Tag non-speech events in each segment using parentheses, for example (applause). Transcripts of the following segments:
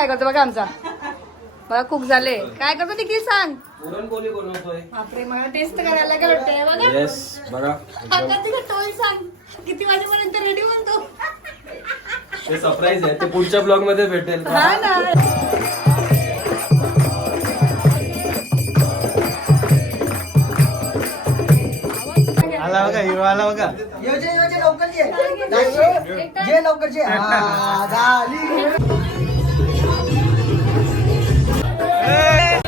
काय करतो बघा आमचा? बघा कुक झाले. काय करतो निखिल सांग? पुरणपोळी बनवतोय बापरे मला टेस्ट करायला लागेल वाटतंय बघा. येस बघा. आता तिला टोल सांग. किती वाजेपर्यंत रेडी म्हणतो? ते सरप्राईज आहे. ते पुढच्या ब्लॉगमध्ये भेटेल. हा ना. आला बघा हिरो आला बघा. ये जे ये. जे लवकर ये ये लवकर ये. हा झाली. É.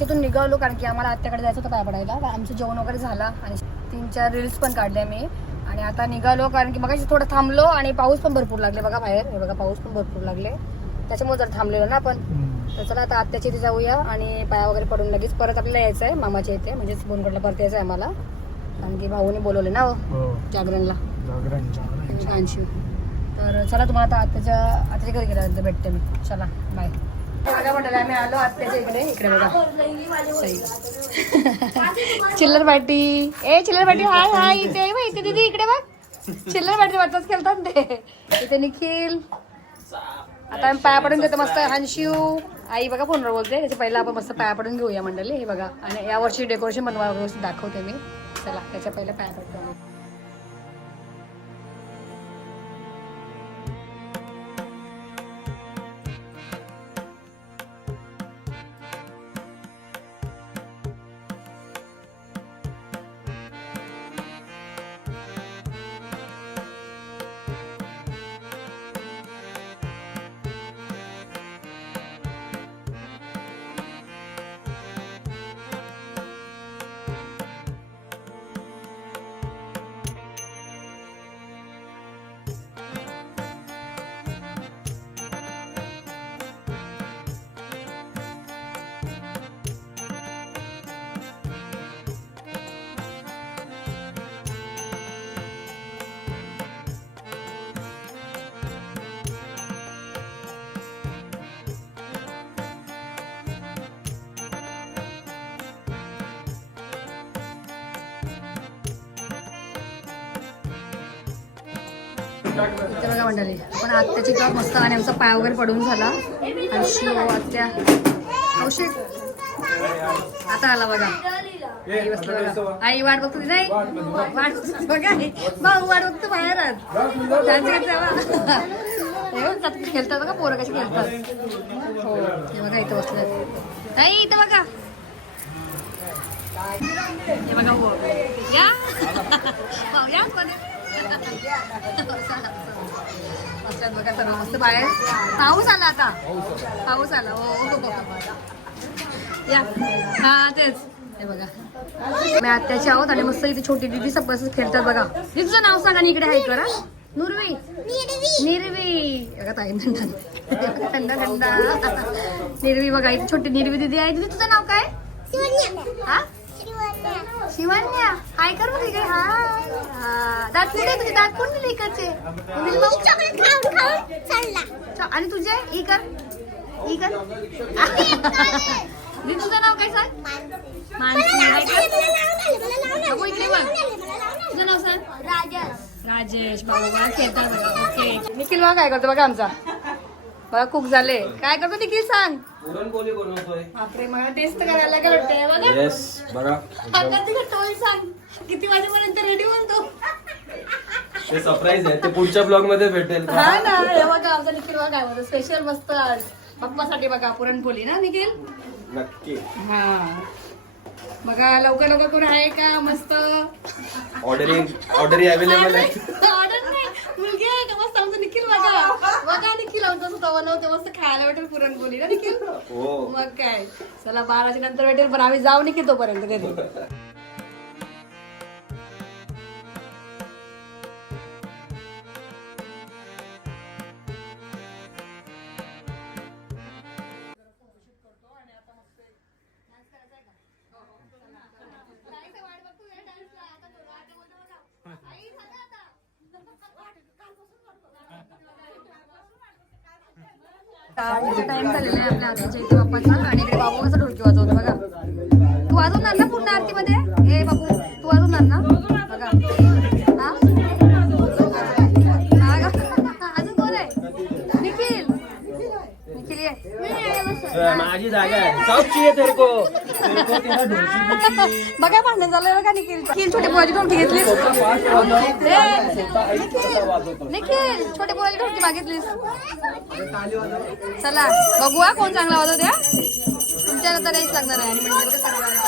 आम्ही ना मामाच्या इथून निघालो कारण की आम्हाला आत्याकडे जायचं होतं पाय पडायला आमचं जेवण वगैरे झाला आणि तीन चार रील्स पण काढले मी आणि आता निघालो कारण की बघा थोडं थांबलो आणि पाऊस पण भरपूर लागले बघा बाहेर. हे बघा पाऊस पण भरपूर लागले. त्याच्यामुळे जर थांबलेलो ना आपण. तर चला आता आत्याच्या इथे जाऊया आणि पाया वगैरे पडून लगेच परत आपल्याला यायचं आहे मामाच्या इथे. म्हणजेच बोनगडला परत यायचं आहे आम्हाला. कारण की भाऊने बोलवले ना हो, हो. जागरणला. तर चला तुम्हाला आता आत्याच्या आत्याच्या घरी गेल्यानंतर भेटते मी. चला बाय बघा म्हटलं आम्ही आलो आत्याच्या इकडे इकडे बघा. सई. (laughs) चिल्लर पाटी ए चिल्लर पाटी हाय हाय इथे इथे दीदी इकडे बघ. चिल्लर पाटी वाटच खेळतात ते. इथे निखिल. आता आम्ही पाया पडून घेतो मस्त हंशिव आई बघा फोनवर बोलते. त्याच्या पहिला आपण मस्त पाया पडून घेऊया मंडळी हे बघा. आणि यावर्षी डेकोरेशन व्यवस्थित दाखवते मी. चला त्याच्या पहिला पाया पडतो आम्ही. इथे बघा मंडळी पण आत्याची टॉप मस्त आणि आमचा पाय वगैरे पडून झाला. आणि शिव हो, आत्या. औषध आता आला बघा. आई बसली बघा. आई वाट बघतो तिथे. वाट बघतो बघा. भाऊ वाट बघतो बाहेर आत. हो, खेळतात बघा पोरं कशी खेळतात. हो हे बघा इथं बसलं आई इथं बघा. हे बघा हो. या. (laughs) भाऊ, या बघा सर्व मस्त बाहेर पाऊस आला आता पाऊस आला हो हो, या हा तेच हे बघा मी आत्याची आहोत आणि मस्त इथे छोटी दिदी सब खेळतात बघा तुझं नाव सांगा आणि इकडे आहे करा नुरवी निर्वी बघा ताई म्हणतात थंड थंड निर्वी बघा इथे छोटी निर्वी दिदी आहे दिदी तुझं नाव काय हा? शिवन्या हाय कर बघ इकडे हाय. हा. दात कुठे तुझे? दात कोण दिले इकडचे? च- आणि तुझे? ई कर. ई कर. (laughs) मी तुझं नाव काय सांग मानसी. right का? नको इकडे बघ. तुझं नाव सांग राजेश. बाबा बघा. ओके. निखिल बघा काय करतो बघा आमचा. बघा कुक झाले. काय करतो निखिल सांग. पुरणपोळी बनवतोय. बापरे मला टेस्ट करायला काय वाटतंय बघा. येस बघा. आता तिला टोल सांग. किती वाजेपर्यंत रेडी म्हणतो ते? सरप्राईज आहे. ते पुढच्या ब्लॉगमध्ये भेटेल. हा ना हे बघा आमचा निखिल बघा काय म्हणतो स्पेशल मस्त आज. पप्पासाठी बघा पुरणपोळी ना निखिल? नक्की. हा. बघा लवकर लवकर कोण आहे का? मस्त. ऑर्डरिंग ऑर्डरी अवेलेबल आहे. ऑर्डर नाही मुलगी आहे का मस्त आमचं निखिल बघा बघा स्वतः बनवते मस्त खायला भेटेल पुरणपोळी. ना निखिल हो. मग काय? चला बाराच्या नंतर भेटेल पण आम्ही जाऊ निखिल तोपर्यंत घरी. टाइम झालेला आहे आपल्या आत्याच्या इथे बाप्पाचा. आणि इकडे बाबू कसं ढोलकी वाजवतो बघा. तू वाजवणार ना पूर्ण आरतीमध्ये? ए बाबू तू वाजवणार ना? माझी जागा आहे साऊथची आहे तेरे को तेरे को ढोलकी. बघा भांडण झालं का निखिल निखिल छोटे पोळाची ढोलकी घेतलीस स्वतः fast वाजवतो. ए, स्वतः आई स्वतः वाजवतो. निखिल छोटे पोळाची ढोलकी मागितलीस चला बघू हा कोण चांगला वाजवते हा? तुमच्या नंतर नाहीच लागणार आहे आणि म्हणजे कसं निखिल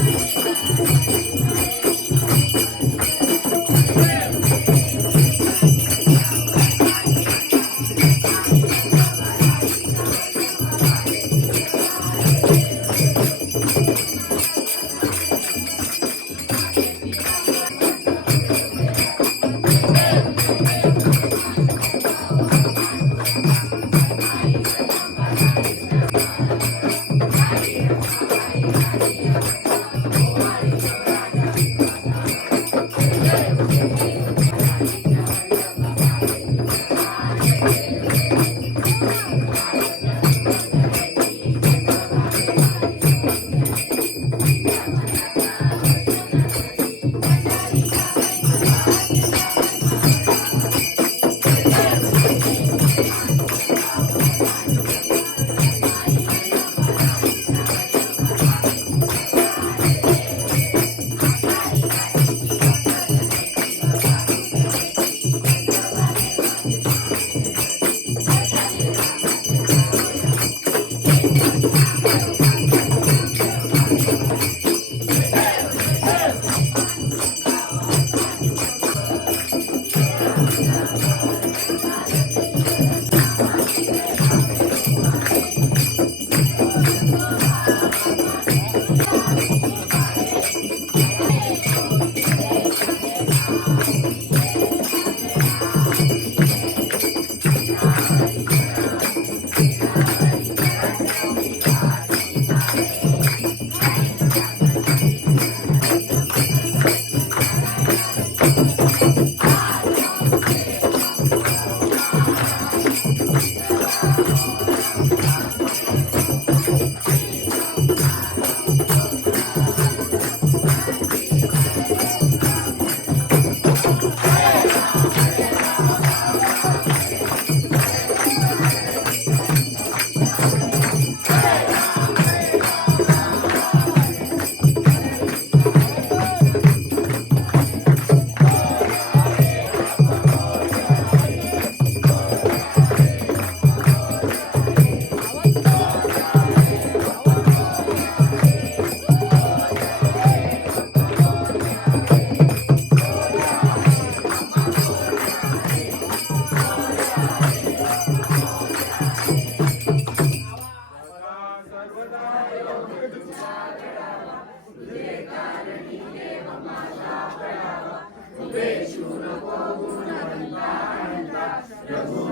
Yeah.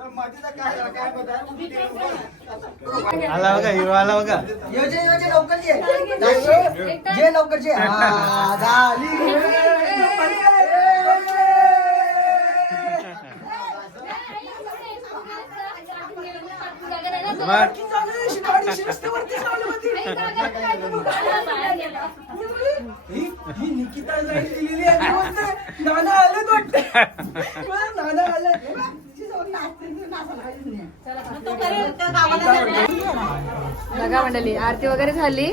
आला बघा हिरो आला बघा ये जे ये जे लवकर ये ये लवकर हा झाली ही ही निकिता जाईल दिलेली आहे नाना आले वाटते नाना आले हे बघ, ती जाऊन नाचते, ती नाचायला काहीच नाही. बघा मंडळी आरती वगैरे झाली.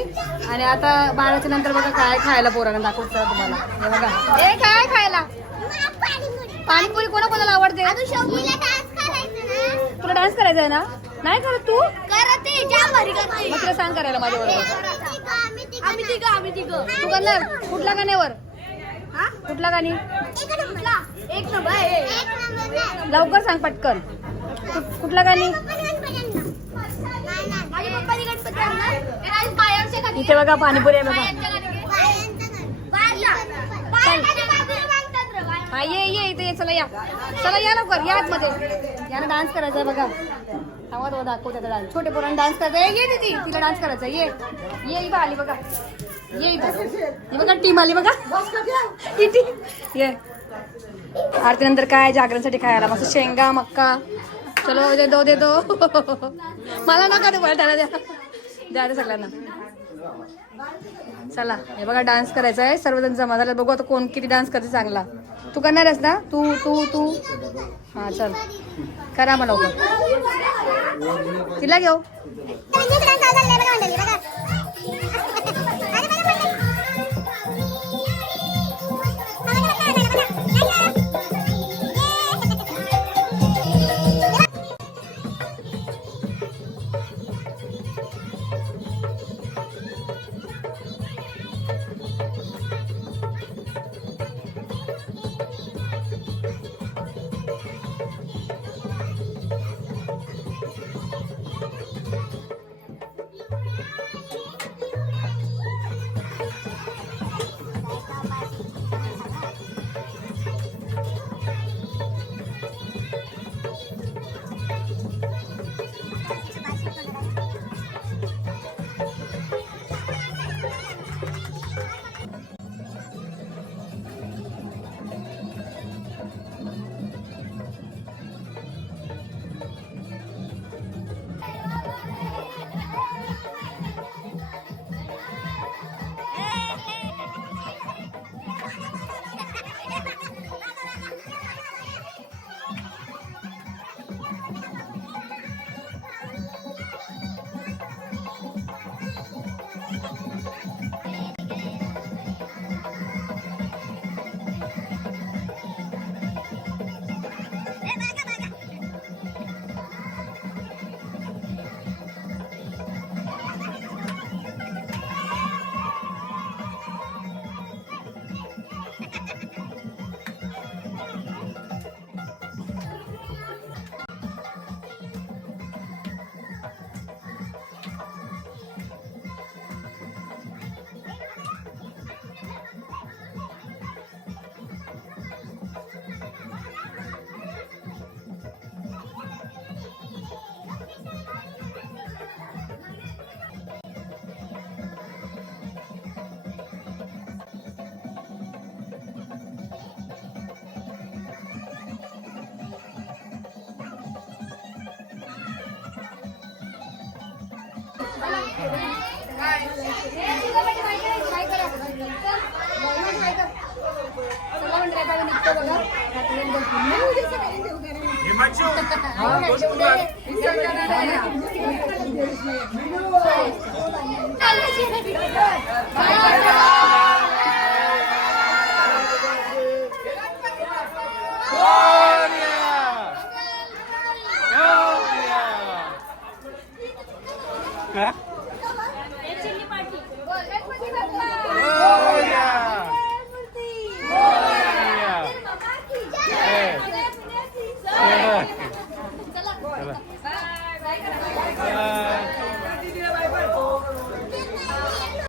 आणि आता बाराच्या नंतर बघा काय खायला पोरांना दाखवत तुम्हाला. बघा. ए काय खायला? पाणीपुरी कोणा कोणाला आवडते? तुला डान्स करायचा आहे ना? नाही करत तू? मग तुला सांग करायला माझ्या बरोबर आम्ही तिघ. आम्ही तिघ तू करणार कुठल्या गाण्यावर कुठला गाणी एक नंबर. लवकर सांग पटकन. कुठला गाणी? इथे बघा पाणीपुरी आहे बघा. हा ये ये इथे ये चला या. चला या लवकर या आतमध्ये. याला डान्स करायचा आहे बघा. थांबा तो दाखव त्याचा डान्स छोटे पोरांना डान्स करायचा आहे. ये दीदी तिला डान्स करायचा आहे. ये ये इथं आली बघा. ये इथं. बघा टीम आली बघा. टीम. ये. आरती नंतर काय? जागरणसाठी खायला. मस्त शेंगा मक्का. चलो दे दो दे दो. मला नका दे त्याला द्या. द्या ते सगळ्यांना. चला हे बघा डान्स करायचा आहे. सर्वजण जमा झाला बघू आता कोण किती डान्स करते चांगला. तू करणार आहेस ना? तू तू तू. हा चल. करा मला लवकर. तिला घेऊ. 你们就啊我就你